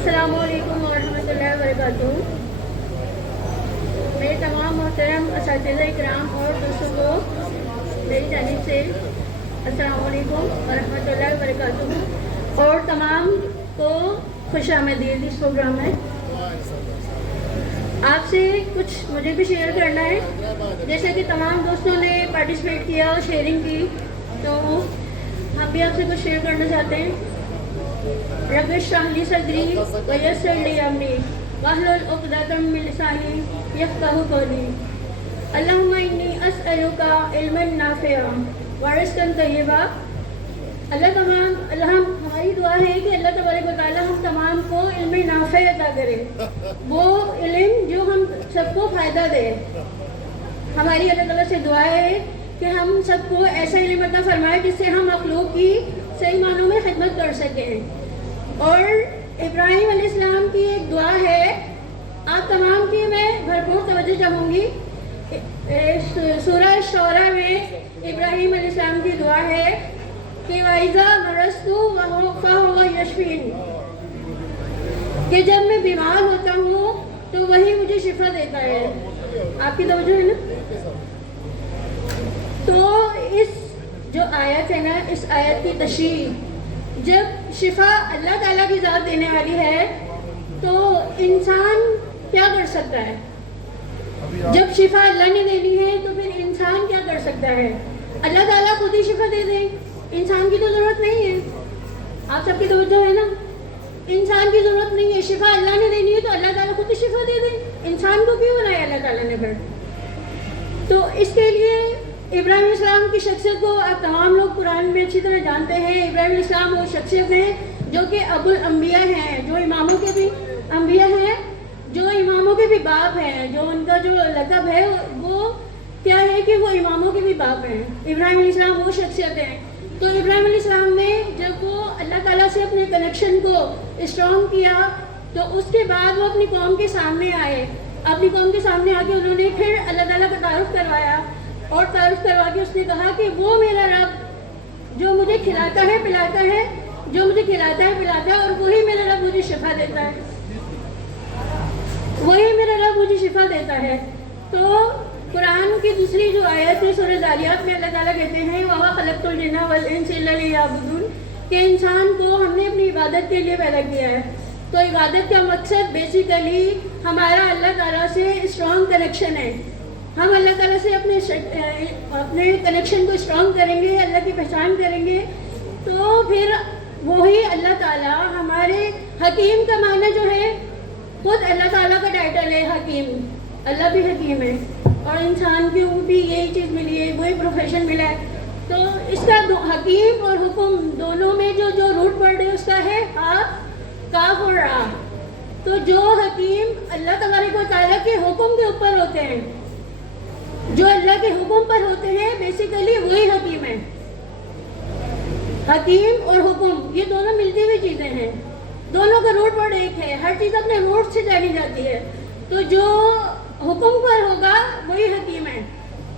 अस्सलामु अलैकुम वरहमतुल्लाहि वबरकातुहू। मेरे तमाम मोहतरम असातिज़ा इकराम और दोस्तों को मेरी जानिब से अस्सलामु अलैकुम वरहमतुल्लाहि वबरकातुहू और तमाम को खुशामदीद इस प्रोग्राम में। आपसे कुछ मुझे भी शेयर करना है, जैसे कि तमाम दोस्तों ने पार्टिसिपेट किया और शेयरिंग की, तो हम भी आपसे कुछ शेयर करना चाहते हैं। रब इश्रह ली सदरी व यस्सिर ली अमरी वहलुल उक़दतम मिन लिसानी यफ़क़हू क़ौली। अल्लाहुम्मा इन्नी अस्अलुका इल्मन नाफ़िअ व रिज़्क़न तय्यबा। हमारी दुआ है कि अल्लाह तबारक व तआला हम तमाम को इल्म नाफ़े अता करे, वो इल्म जो हम सबको फ़ायदा दे। हमारी अल्लाह ताला से दुआ है कि हम सबको ऐसा इल्म अता फरमाए जिससे हम मखलूक की सही मानों में खिदमत कर सकें। और इब्राहीम अलैहिस्सलाम की एक दुआ है, आप तमाम की मैं भरपूर तवज्जो चाहूँगी। सूरह शौरा में इब्राहीम अलैहिस्सलाम की दुआ है कि वाइज़ा मरस्तु फहुव यशफीन, कि जब मैं बीमार होता हूँ तो वही मुझे शिफा देता है। आपकी तवज्जो है ना? तो इस जो आयत है ना, इस आयत की तशरीह, जब शिफा अल्लाह ताला की ज़ात देने वाली है तो इंसान क्या कर सकता है? जब शिफा अल्लाह ने देनी है तो फिर इंसान क्या कर सकता है? अल्लाह ताला खुद ही शिफा दे दे, इंसान की तो ज़रूरत नहीं है। आप सबकी तवज्जो है ना? इंसान की ज़रूरत नहीं है, शिफा अल्लाह ने देनी है तो अल्लाह ताला खुद ही शिफा दे दे, इंसान को क्यों बनाया अल्लाह ताला ने फिर? तो इसके लिए इब्राहीम अलैहिस्सलाम की शख्सियत को आप तमाम लोग कुरान में अच्छी तरह जानते हैं। इब्राहीम अलैहिस्सलाम वो शख्सियत हैं जो कि अबुल अंबिया हैं, जो इमामों के भी अंबिया हैं, जो इमामों के भी बाप हैं, जो उनका जो लक़ब है वो क्या है कि वो इमामों के भी बाप हैं। इब्राहीम अलैहिस्सलाम वो शख्सियत हैं। तो इब्राहीम अलैहिस्सलाम ने जब वो अल्लाह ताला से अपने कनेक्शन को स्ट्रॉन्ग किया तो उसके बाद वो अपनी कौम के सामने आए। अपनी कौम के सामने आके उन्होंने फिर अल्लाह ताला का तारुफ करवाया और तारुफ करवा के उसने कहा कि वो मेरा रब जो मुझे खिलाता है पिलाता है, जो मुझे खिलाता है पिलाता है, और वही मेरा रब मुझे शिफा देता है, वही मेरा रब मुझे शिफा देता है। तो कुरान की दूसरी जो आयत है सूरह ज़ारियात में अल्लाह ताला कहते हैं वमा खलक़तुल जिन्ना वल इंसा इल्ला लियअबुदून, कि इंसान को हमने अपनी इबादत के लिए पैदा किया है। तो इबादत का मकसद बेसिकली हमारा अल्लाह ताला से स्ट्रॉन्ग कनेक्शन है। हम अल्लाह ताला से अपने कनेक्शन को स्ट्रॉन्ग करेंगे, अल्लाह की पहचान करेंगे, तो फिर वही अल्लाह ताला हमारे हकीम का माना जो है, खुद अल्लाह ताला का टाइटल है हकीम, अल्लाह भी हकीम है और इंसान को भी यही चीज़ मिली है, वही प्रोफेशन मिला है। तो इसका हकीम और हुक्म दोनों में जो रूट वर्ड है उसका है हा काफ और रा। तो जो हकीम अल्लाह तबारक व तआला के हुक्म के ऊपर होते हैं, जो अल्लाह के हुक्म पर होते हैं, बेसिकली वही हकीम है। हकीम और हुक्म ये दोनों मिलती हुई चीज़ें हैं, दोनों का रूट वर्ड एक है, हर चीज़ अपने रूट से जानी जाती है। तो जो हुक्म पर होगा वही हकीम है।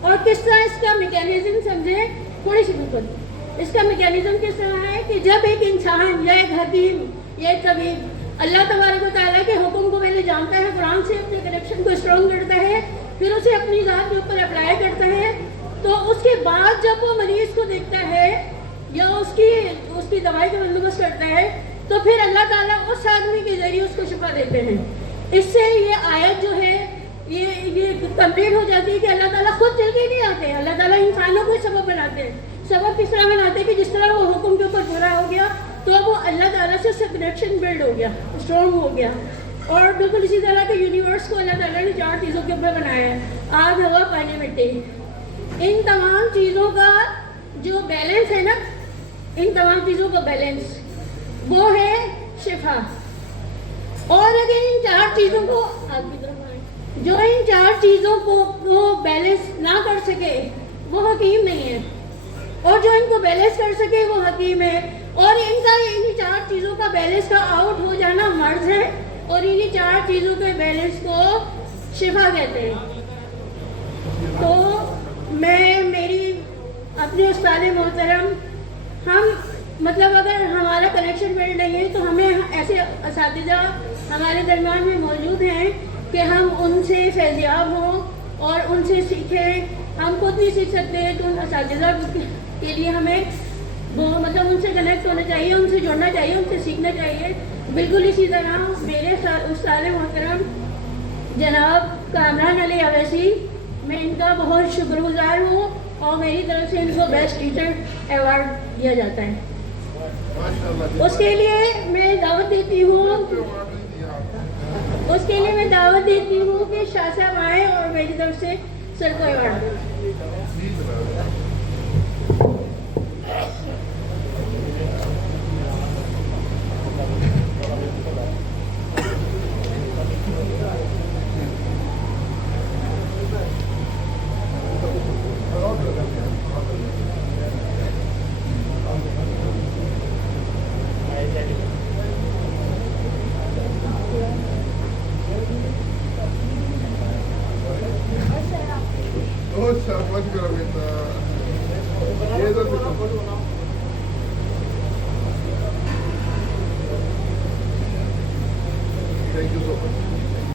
और किस तरह इसका मैकेनिज्म समझे, थोड़ी सी बिल्कुल इसका मैकेनिज्म किस तरह है कि जब एक इंसान या एक हकीम या एक तबीब अल्लाह तबारक व तआला के हुक्म को पहले जानता है, कुरान से अपने कनेक्शन को स्ट्रॉन्ग करता है, फिर उसे अपनी ज़ात के ऊपर अप्लाई करता है, तो उसके बाद जब वो मरीज़ को देखता है या उसकी दवाई का बंदोबस्त करता है, तो फिर अल्लाह ताला उस आदमी के ज़रिए उसको शिफा देते हैं। इससे ये आयत जो है ये कंप्लीट हो जाती है कि अल्लाह ताला खुद चल के नहीं आते, अल्लाह ताला इंसानों को सबब बनाते हैं। सबब किस तरह बनाते हैं कि जिस तरह वो हुक्म के ऊपर पूरा हो गया तो अब वो अल्लाह ताला से उससे कनेक्शन बिल्ड हो गया, स्ट्रॉन्ग हो गया। और बिल्कुल इसी तरह के यूनिवर्स को अल्लाह ताला ने 4 चीज़ों के ऊपर बनाया है, आग, हवा, पानी, मिट्टी। इन तमाम चीज़ों का जो बैलेंस है ना, इन तमाम चीज़ों का बैलेंस वो है शिफा। और अगर इन 4 चीज़ों को आपकी तरफ जो इन 4 चीज़ों को वो बैलेंस ना कर सके वो हकीम नहीं है, और जो इनको बैलेंस कर सके वो हकीम है। और इनका इन्हीं 4 चीज़ों का बैलेंस का आउट हो जाना मर्ज है, और इन्हीं 4 चीज़ों के बैलेंस को शिफा कहते हैं। तो मैं मेरी अपने उस्ताद मोहतरम हम मतलब अगर हमारा कनेक्शन बिल्ड नहीं है तो हमें ऐसे असातिज़ा हमारे दरमियान में मौजूद हैं कि हम उनसे फैज़याब हों और उनसे सीखें। हम खुद नहीं सीख सकते तो उन असातिज़ा के लिए हमें वो मतलब उनसे कनेक्ट होना चाहिए, उनसे जुड़ना चाहिए, उनसे सीखना चाहिए। बिल्कुल इसी तरह मेरे उस्ताद मोहतरम जनाब कामरान अली अवैसी, मैं इनका बहुत शुक्रगुजार हूँ और मेरी तरफ से इनको बेस्ट टीचर अवार्ड दिया जाता है। उसके लिए मैं दावत देती हूँ कि शाह साहब आए और मेरी तरफ से सर को अवार्ड दें। Oh, siya, pwede ko lang ito.